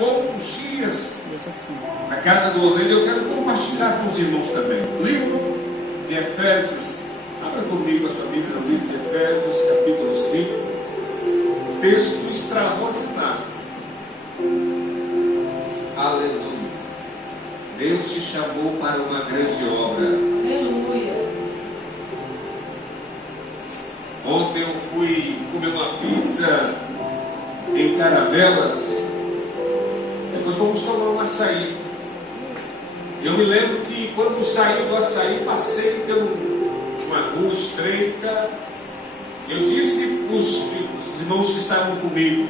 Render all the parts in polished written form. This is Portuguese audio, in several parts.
poucos dias na casa do Orlando. Eu quero compartilhar com os irmãos também. Livro de Efésios, abra comigo a sua Bíblia no livro de Efésios, capítulo 5. Texto extraordinário. Aleluia. Deus te chamou para uma grande obra. Aleluia. Ontem eu fui comer uma pizza em Caravelas. Depois vamos tomar um açaí. Eu me lembro que quando saí do açaí, passei por uma rua estreita. Eu disse para os irmãos que estavam comigo,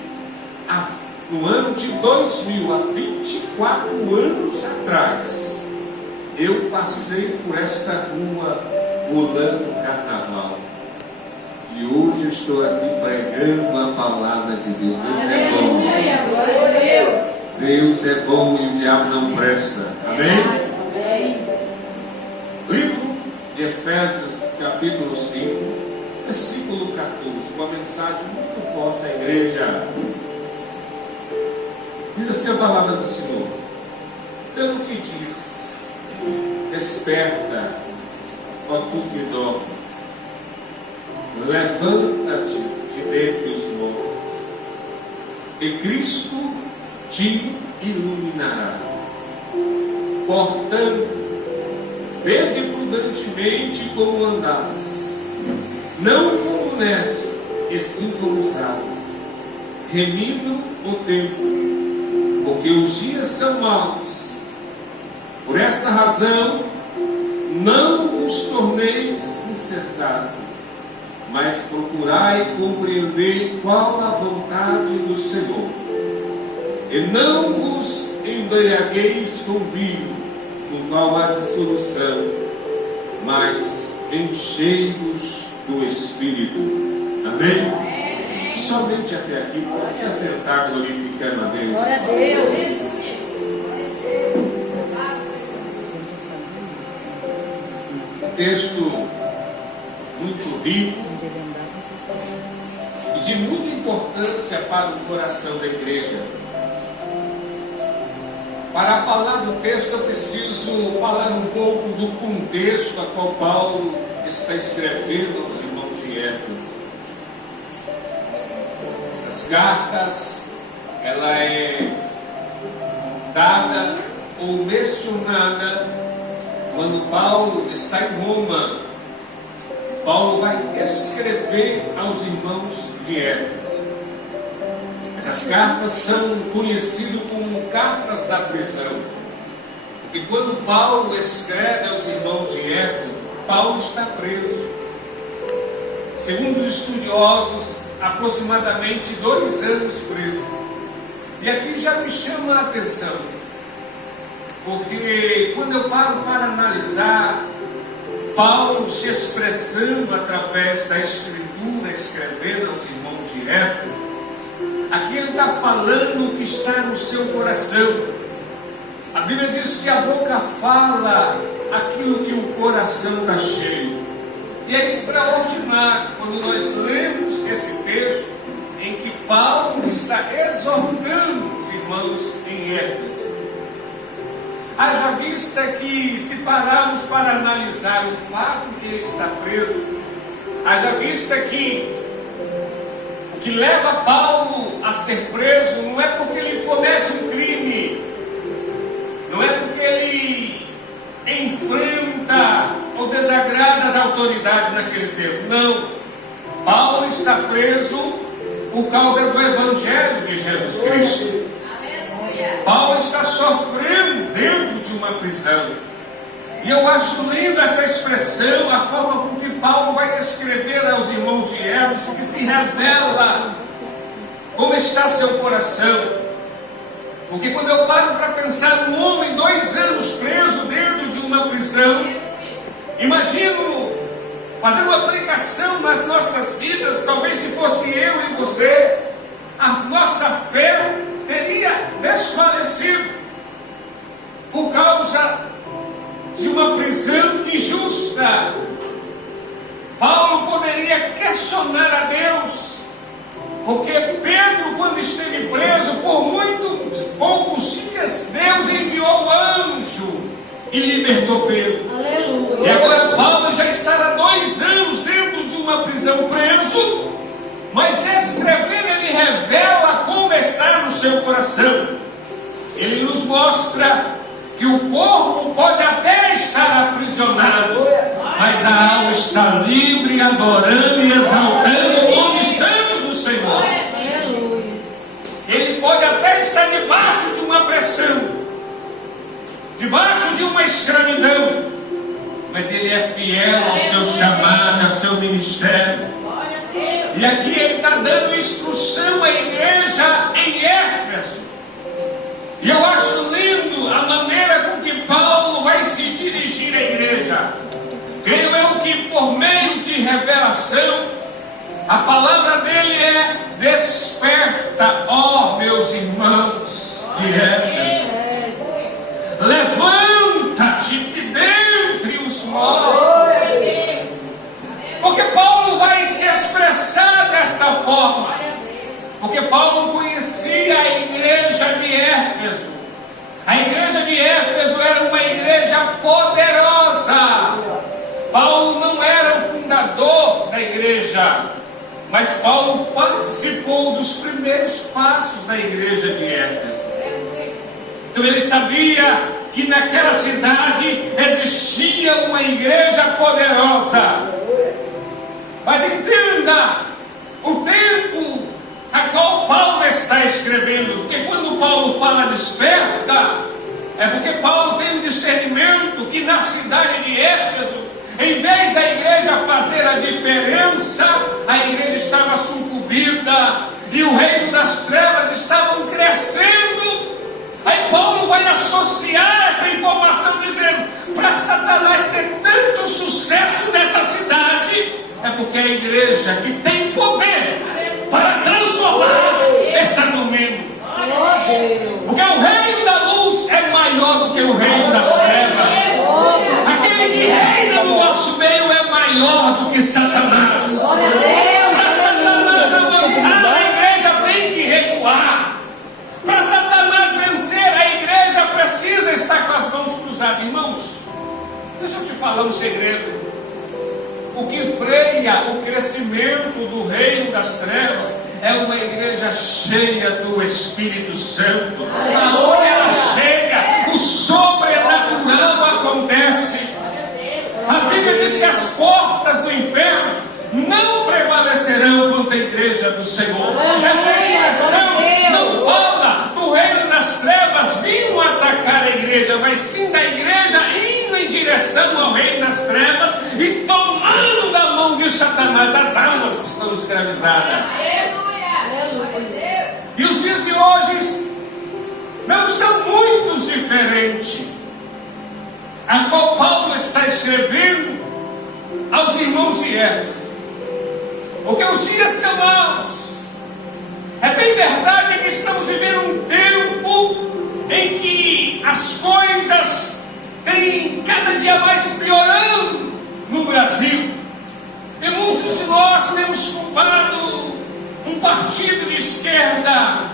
no ano de 2000, há 24 anos atrás, eu passei por esta rua rolando carnaval. E hoje eu estou aqui pregando a palavra de Deus. Deus é bom e o diabo não presta. Amém? Livro de Efésios, capítulo 5, versículo 14. Uma mensagem muito forte à igreja. Diz assim a palavra do Senhor: pelo que diz, desperta, ó tu que dormes, levanta-te de dentre os mortos, e Cristo te iluminará. Portanto, vede prudentemente como andares, não como necios, e sim como sábios, remindo o tempo, porque os dias são maus. Por esta razão, não vos torneis insensatos, mas procurai compreender qual a vontade do Senhor. E não vos embriagueis com vinho, no qual há dissolução, mas enchei-vos do Espírito. Amém? Somente até aqui, pode se assentar glorificando a Deus. Glória a Deus. Texto muito rico e de muita importância para o coração da igreja. Para falar do texto, eu preciso falar um pouco do contexto a qual Paulo está escrevendo aos irmãos de Éfeso. Essas cartas, ela é dada ou mencionada quando Paulo está em Roma. Paulo vai escrever aos irmãos de Éfeso. Essas cartas são conhecidas como cartas da prisão. E quando Paulo escreve aos irmãos de Éfeso, Paulo está preso. Segundo os estudiosos, aproximadamente 2 anos preso. E aqui já me chama a atenção, porque quando eu paro para analisar Paulo se expressando através da Escritura, escrevendo aos irmãos de Éfeso, aqui ele está falando o que está no seu coração. A Bíblia diz que a boca fala aquilo que o coração está cheio. E é extraordinário quando nós lemos esse texto em que Paulo está exortando os irmãos em Éfeso. Haja vista que, se pararmos para analisar o fato de ele estar preso, haja vista que o que leva Paulo a ser preso não é porque ele comete um crime, não é porque ele enfrenta ou desagrada as autoridades naquele tempo. Não. Paulo está preso por causa do Evangelho de Jesus Cristo. Paulo está sofrendo dentro de uma prisão. E eu acho linda essa expressão, a forma com que Paulo vai escrever aos irmãos de Éfeso, que se revela como está seu coração. Porque quando eu paro para pensar um homem 2 anos preso dentro de uma prisão, imagino fazendo uma aplicação nas nossas vidas. Talvez se fosse eu e você, a nossa fé teria desfalecido por causa de uma prisão injusta. Paulo poderia questionar a Deus, porque Pedro, quando esteve preso, por muito pouco e libertou Pedro. Aleluia. E agora Paulo já estará 2 anos dentro de uma prisão preso, mas escrevendo ele revela como está no seu coração. Ele nos mostra que o corpo pode até estar aprisionado, mas a alma está livre, adorando e exaltando o nome santo do Senhor. Aleluia. Ele pode até estar debaixo de uma pressão, debaixo de uma escravidão, mas ele é fiel ao seu chamado, ao seu ministério. E aqui ele está dando instrução à igreja em Éfeso. E eu acho lindo a maneira com que Paulo vai se dirigir à igreja. Creio eu que por meio de revelação, a palavra dele é: desperta, ó meus irmãos de Éfeso. Levanta-te de dentre os mortos. Porque Paulo vai se expressar desta forma. Porque Paulo conhecia a igreja de Éfeso. A igreja de Éfeso era uma igreja poderosa. Paulo não era o fundador da igreja, mas Paulo participou dos primeiros passos da igreja de Éfeso. Então ele sabia que naquela cidade existia uma igreja poderosa. Mas entenda o tempo a qual Paulo está escrevendo, porque quando Paulo fala desperta, é porque Paulo tem um discernimento que na cidade de Éfeso, em vez da igreja fazer a diferença, a igreja estava sucumbida e o reino das trevas estavam crescendo. Aí Paulo vai associar essa informação dizendo: para Satanás ter tanto sucesso nessa cidade, é porque a igreja que tem poder para transformar está dormindo. Porque o reino da luz é maior do que o reino das trevas. Aquele que reina no nosso meio é maior do que Satanás. Para Satanás avançar, a igreja tem que recuar. Para Satanás vencer, a igreja precisa estar com as mãos cruzadas. Irmãos, deixa eu te falar um segredo. O que freia o crescimento do reino das trevas é uma igreja cheia do Espírito Santo. Aonde ela chega, o sobrenatural acontece. A Bíblia diz que as portas do inferno não prevalecerão contra a igreja do Senhor. Essa expressão não fala do reino das trevas vindo atacar a igreja, mas sim da igreja indo em direção ao reino das trevas e tomando da mão de Satanás as almas que estão escravizadas. E os dias de hoje não são muito diferentes, a qual Paulo está escrevendo aos irmãos de Éfeso. Porque os dias são maus. É bem verdade que estamos vivendo um tempo em que as coisas têm cada dia mais piorando no Brasil. E muitos de nós temos culpado um partido de esquerda.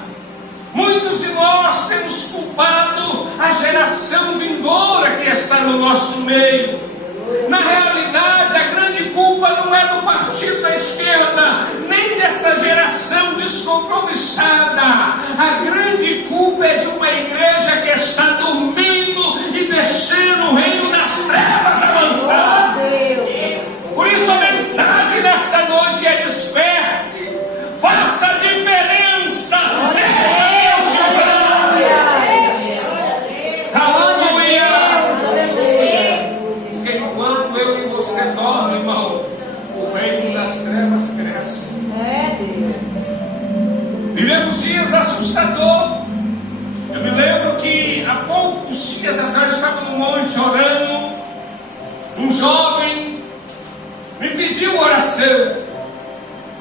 Muitos de nós temos culpado a geração vindoura que está no nosso meio. Na realidade, a grande culpa não é do partido da esquerda, nem dessa geração descompromissada. A grande culpa é de uma igreja que está dormindo e deixando o reino das trevas avançar. Por isso a mensagem nesta noite é: desperte, faça a diferença, deixa Deus te usar. Aleluia. Porque enquanto eu e você dorme, irmão, o reino das trevas cresce. Vivemos dias assustadores. Eu me lembro que há poucos dias atrás eu estava no monte orando. Um jovem me pediu oração.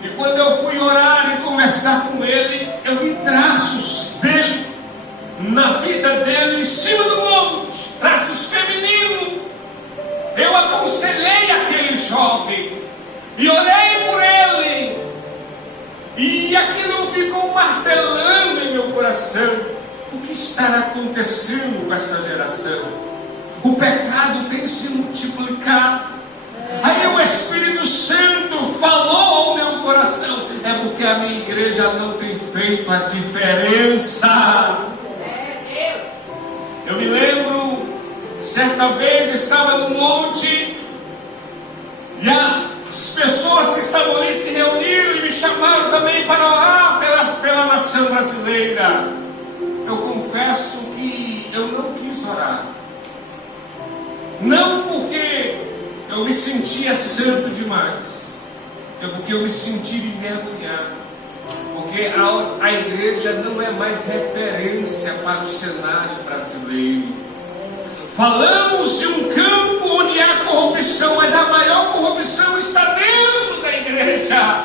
E quando eu fui orar e conversar com ele, eu vi traços dele, na vida dele, em cima do monte, traços femininos. Eu aconselhei aquele jovem e orei por ele. E aquilo ficou martelando em meu coração. O que está acontecendo com essa geração? o pecado tem se multiplicado. Aí o Espírito Santo falou ao meu coração: é porque a minha igreja não tem feito a diferença. Eu me lembro, certa vez estava no monte e as pessoas que estavam ali se reuniram e me chamaram também para orar pela nação brasileira. Eu confesso que eu não quis orar, não porque eu me sentia santo demais, é porque eu me sentia envergonhado, porque a igreja não é mais referência para o cenário brasileiro. Falamos de um campo onde há corrupção, mas a maior corrupção está dentro da igreja.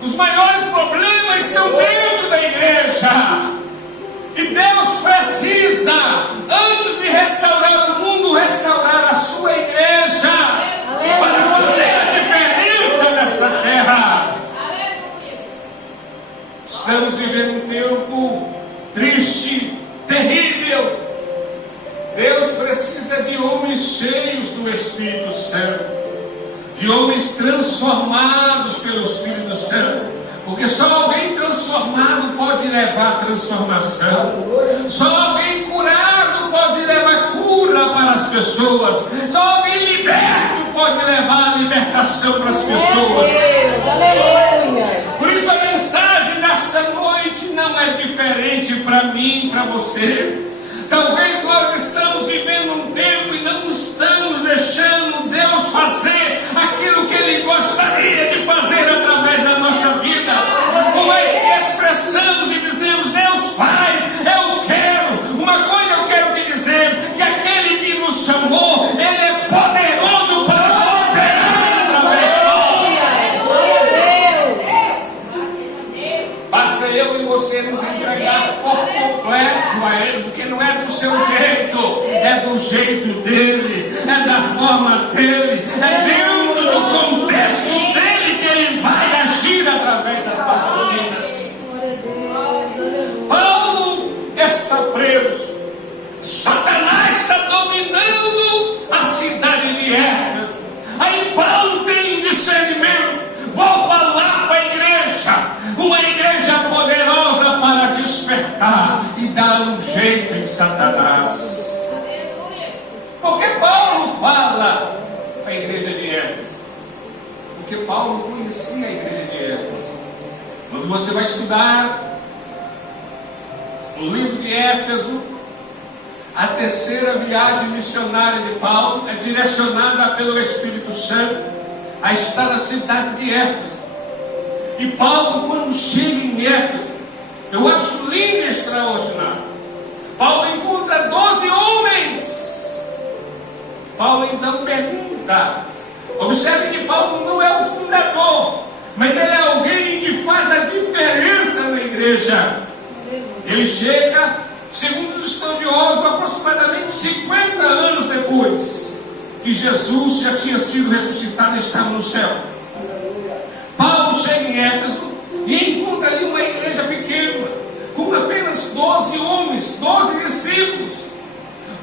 Os maiores problemas estão dentro da igreja. E Deus precisa, antes de restaurar o mundo, restaurar a sua igreja, para fazer a diferença nesta terra. Estamos vivendo um tempo triste, terrível. Deus precisa de homens cheios do Espírito Santo, de homens transformados pelo Espírito Santo, porque só alguém transformado pode levar a transformação, só alguém curado pode levar cura para as pessoas, só alguém liberto pode levar a libertação para as pessoas. Por isso a mensagem desta noite não é diferente para mim e para você. Talvez nós estamos vivendo um tempo e não estamos deixando Deus fazer aquilo que Ele gostaria de fazer através da nossa vida. Por mais que expressamos e dizemos: Deus faz, eu quero. Uma coisa eu quero te dizer, que aquele que nos chamou, Ele é poderoso para operar através de nós. Basta eu e você nos entregar por completo a Ele, porque não é do seu jeito, é do jeito dele, é da forma dele, é dentro do contexto dele que Ele vai agir através das nossas vidas. Paulo está preso, Satanás está dominando a cidade de Éfeso. Aí Paulo tem um discernimento: vou falar para a igreja, uma igreja poderosa para despertar e dar um jeito em Satanás. Porque Paulo fala para a igreja de Éfeso? Porque Paulo conhecia a igreja de Éfeso. Quando você vai estudar o livro de Éfeso, a terceira viagem missionária de Paulo é direcionada pelo Espírito Santo a estar na cidade de Éfeso. E Paulo, quando chega em Éfeso, eu acho lindo e extraordinário. Paulo encontra 12 homens. Paulo então pergunta. Observe que Paulo não é o fundador, mas ele é alguém que faz a diferença na igreja. Ele chega, segundo os estudiosos, aproximadamente 50 anos depois que Jesus já tinha sido ressuscitado e estava no céu. Paulo chega em Éfeso e encontra ali uma igreja pequena, com apenas 12 homens, 12 discípulos.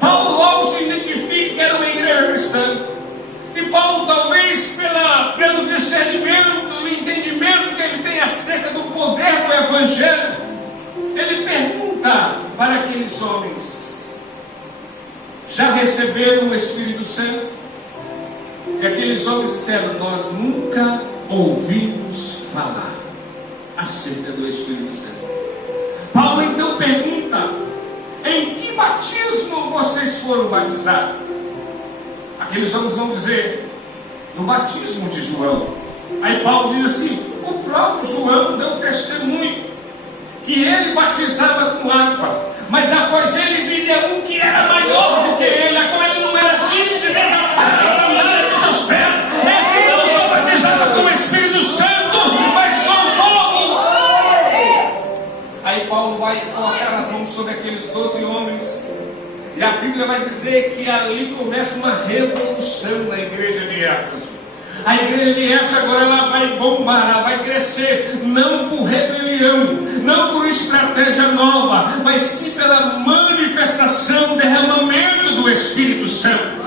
Paulo logo se identifica que era uma igreja cristã. E Paulo, talvez pelo discernimento e entendimento que ele tem acerca do poder do Evangelho, ele pergunta para aqueles homens: já receberam o Espírito Santo? E aqueles homens disseram: nós nunca ouvimos falar acerca do Espírito Santo. Paulo então pergunta: em que batismo vocês foram batizados? Aqueles homens vão dizer: no batismo de João. Aí Paulo diz assim: o próprio João deu testemunho que ele batizava com água, mas após ele viria um que era maior do que ele, a qual ele não era digno de desatar a sandália dos seus pés. Esse não só batizava com o Espírito Santo, mas com fogo. Aí Paulo vai colocar as mãos sobre aqueles 12 homens, e a Bíblia vai dizer que ali começa uma revolução na igreja de Éfeso. A igreja de Éfeso agora ela vai bombar, ela vai crescer, não por rebelião, não por estratégia nova, mas sim pela manifestação, derramamento do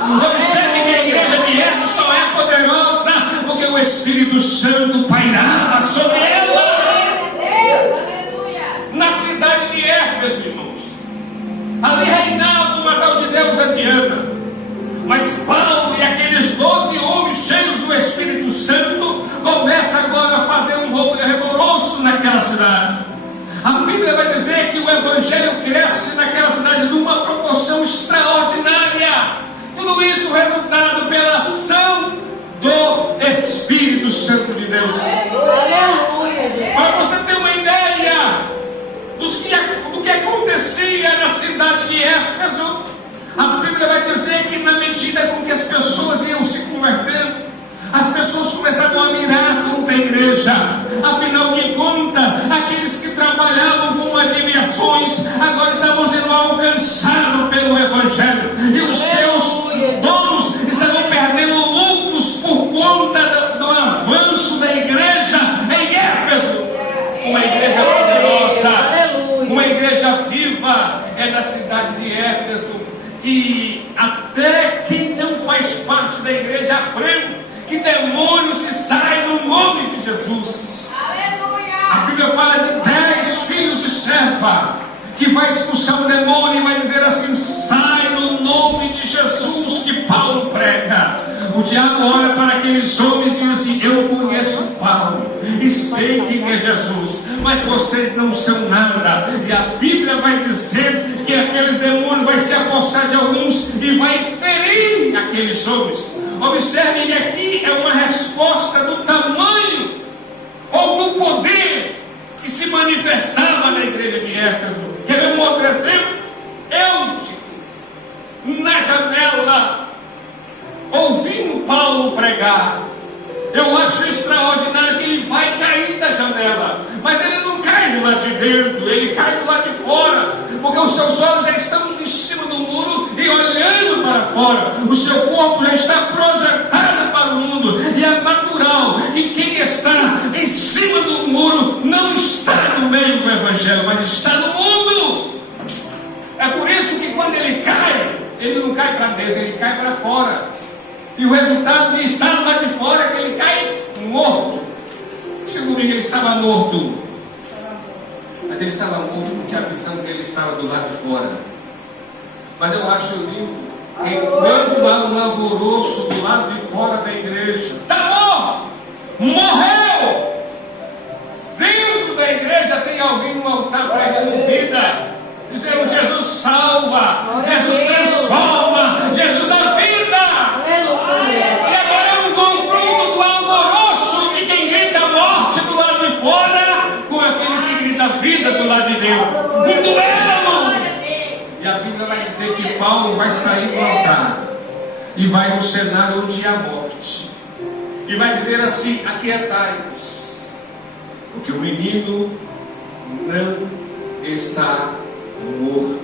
Observe que a igreja de Éfeso só é poderosa porque o Espírito Santo pairava sobre ela. Na cidade de Éfeso, irmãos, ali reinava uma tal de deusa Diana. Mas Paulo e aqueles 12 homens cheios do Espírito Santo começam agora a fazer um revoluço naquela cidade. A Bíblia vai dizer que o Evangelho cresce naquela cidade numa proporção extraordinária. Tudo isso resultado pela ação do Espírito Santo de Deus. Aleluia. Para você ter uma ideia do que acontecia na cidade de Éfeso, a Bíblia vai dizer que na medida com que as pessoas iam se convertendo, as pessoas começaram a mirar contra a igreja. Afinal de contas, aqueles que trabalhavam com adivinhações agora estavam sendo alcançados pelo Evangelho. E os seus donos estavam perdendo lucros por conta do avanço da igreja em Éfeso. Uma igreja poderosa, uma igreja viva. É na cidade de Éfeso que até quem não faz parte da igreja aprende que demônio se sai no nome de Jesus. Aleluia. A Bíblia fala de 10 filhos de serva que vai expulsar o demônio e vai dizer assim: sai no nome de Jesus, que Paulo prega. O diabo olha para aqueles homens e diz assim: eu conheço Paulo e sei quem é Jesus, mas vocês não são nada. E a Bíblia vai dizer que aqueles demônios vai se apossar de alguns e vai ferir aqueles homens. Observem que aqui é uma resposta do tamanho ou do poder que se manifestava na igreja de Éfeso. Quer ver um outro exemplo? Eutico, na janela, ouvindo Paulo pregar. Eu acho extraordinário que ele vai cair da janela, mas ele não cai do lado de dentro, ele cai do lado de fora, porque os seus olhos já estão em cima do muro e olhando para fora. O seu corpo já está projetado para o mundo, e é natural que quem está em cima do muro não está no meio do Evangelho, mas está no mundo. É por isso que quando ele cai, ele não cai para dentro, ele cai para fora. E o resultado de estar lá de fora é que ele cai morto. Diga comigo, ele estava morto. Mas ele estava morto porque a visão dele estava do lado de fora. Mas eu acho lindo que enquanto há um alvoroço do lado de fora da igreja, está morto, morreu. Dentro da igreja tem alguém no altar pregando vida, dizendo: Jesus salva, Jesus transforma, Jesus dá vida. E agora é um confronto do alvoroço de quem grita morte do lado de fora com aquele que grita vida do lado de dentro. Um duelo. E a Bíblia vai dizer que Paulo vai sair do altar e vai no cenário onde há morte. E vai dizer assim: aquietai-vos, porque o menino não está morto.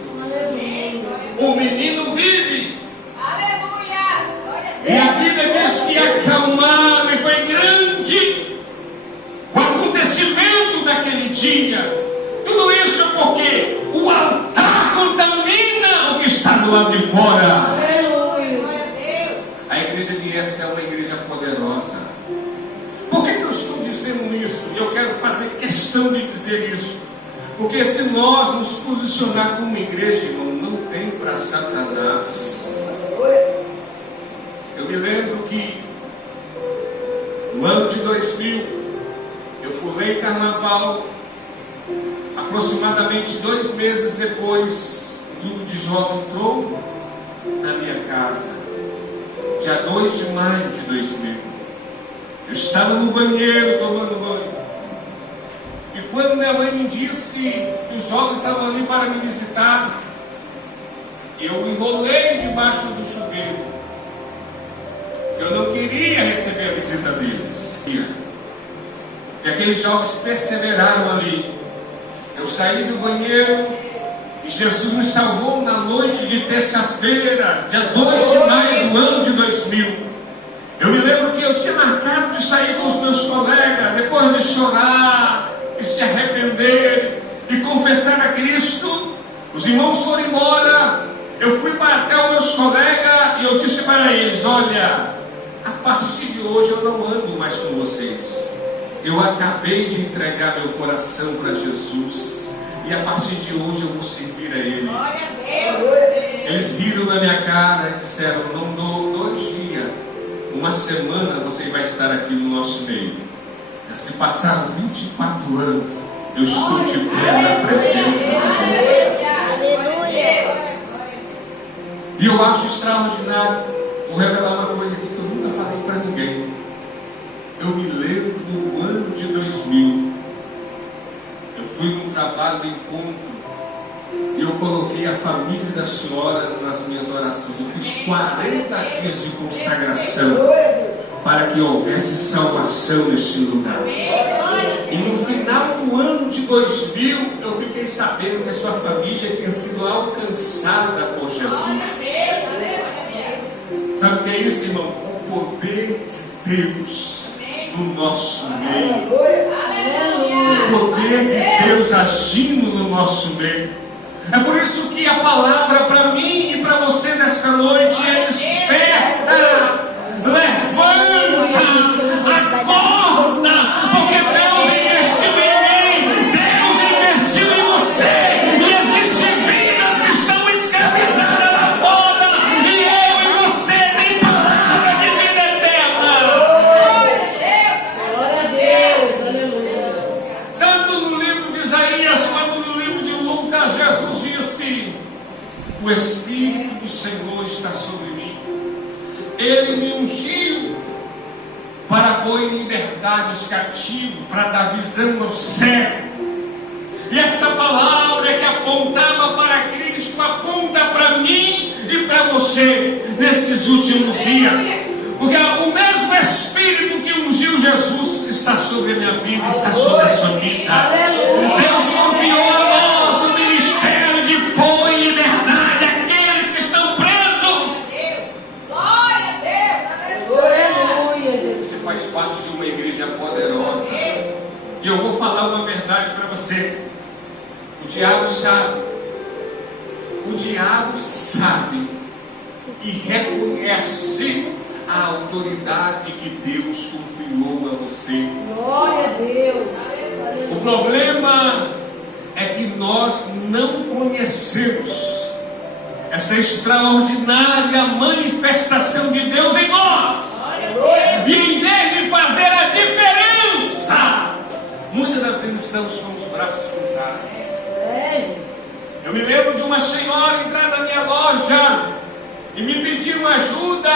O menino vive. E a Bíblia diz que acalmaram, e foi grande o acontecimento daquele dia. Tudo isso porque o altar contamina o que está do lado de fora. A igreja de Éfeso é uma igreja poderosa. Por que eu estou dizendo isso? Eu quero fazer questão de dizer isso. Porque se nós nos posicionar como igreja, irmão, não tem para Satanás. Eu me lembro que no ano de 2000 eu pulei carnaval. Aproximadamente 2 meses depois, um grupo de jovens entrou na minha casa, dia 2 de maio de 2000. Eu estava no banheiro tomando banho, e quando minha mãe me disse que os jovens estavam ali para me visitar, eu enrolei debaixo do chuveiro. Eu não queria receber a visita deles. E aqueles jovens perseveraram ali. Eu saí do banheiro e Jesus me salvou na noite de terça-feira, dia 2 de maio do ano de 2000. Eu me lembro que eu tinha marcado de sair com os meus colegas, depois de chorar e se arrepender e confessar a Cristo. Os irmãos foram embora Eu fui para até os meus colegas e eu disse para eles: olha, a partir de hoje eu não ando mais com vocês. Eu acabei de entregar meu coração para Jesus. E a partir de hoje eu vou servir a Ele. Eles riram na minha cara e disseram: não dou 2 dias, 1 semana você vai estar aqui no nosso meio. Se passaram 24 anos, eu estou de pé na presença de Deus. Aleluia. E eu acho extraordinário. Vou revelar uma coisa aqui que eu nunca falei para ninguém. Eu me lembro do ano de 2000. Eu fui num trabalho de encontro e eu coloquei a família da senhora nas minhas orações. Eu fiz 40 dias de consagração para que houvesse salvação neste lugar. E no final do ano de 2000, eu fiquei sabendo que a sua família tinha sido alcançada por Jesus. Sabe o que é isso, irmão? O poder de Deus no nosso meio. O poder de Deus agindo no nosso meio. É por isso que a palavra para mim e para você nesta noite é: desperta, levanta, acorda, porque Deus investiu em mim, Deus investiu em você, e existem vidas que estão escravizadas lá fora, e eu e você tem palavra de vida eterna. Glória a Deus. Aleluia. Tanto no livro de Isaías quanto no livro de Lucas, Jesus disse: o Espírito do Senhor está sobre mim. Ele me ungiu para pôr em liberdade os cativos, para dar visão ao cego. E esta palavra que apontava para Cristo aponta para mim e para você nesses últimos dias. Porque o mesmo Espírito que ungiu Jesus está sobre a minha vida, está sobre a sua vida. Deus confiou a nós o ministério de pôr em liberdade aqueles que estão presos. Aleluia, Jesus. Você faz parte de uma igreja poderosa. E eu vou falar uma verdade para você. O diabo sabe. O diabo sabe e reconhece a autoridade que Deus confiou a você. Glória a Deus. O problema é que nós não conhecemos essa extraordinária manifestação de Deus em nós. E em vez de fazer a diferença, muitas das vezes estamos com os braços cruzados. Eu me lembro de uma senhora entrar na minha loja e me pedir uma ajuda.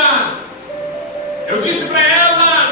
Eu disse para ela: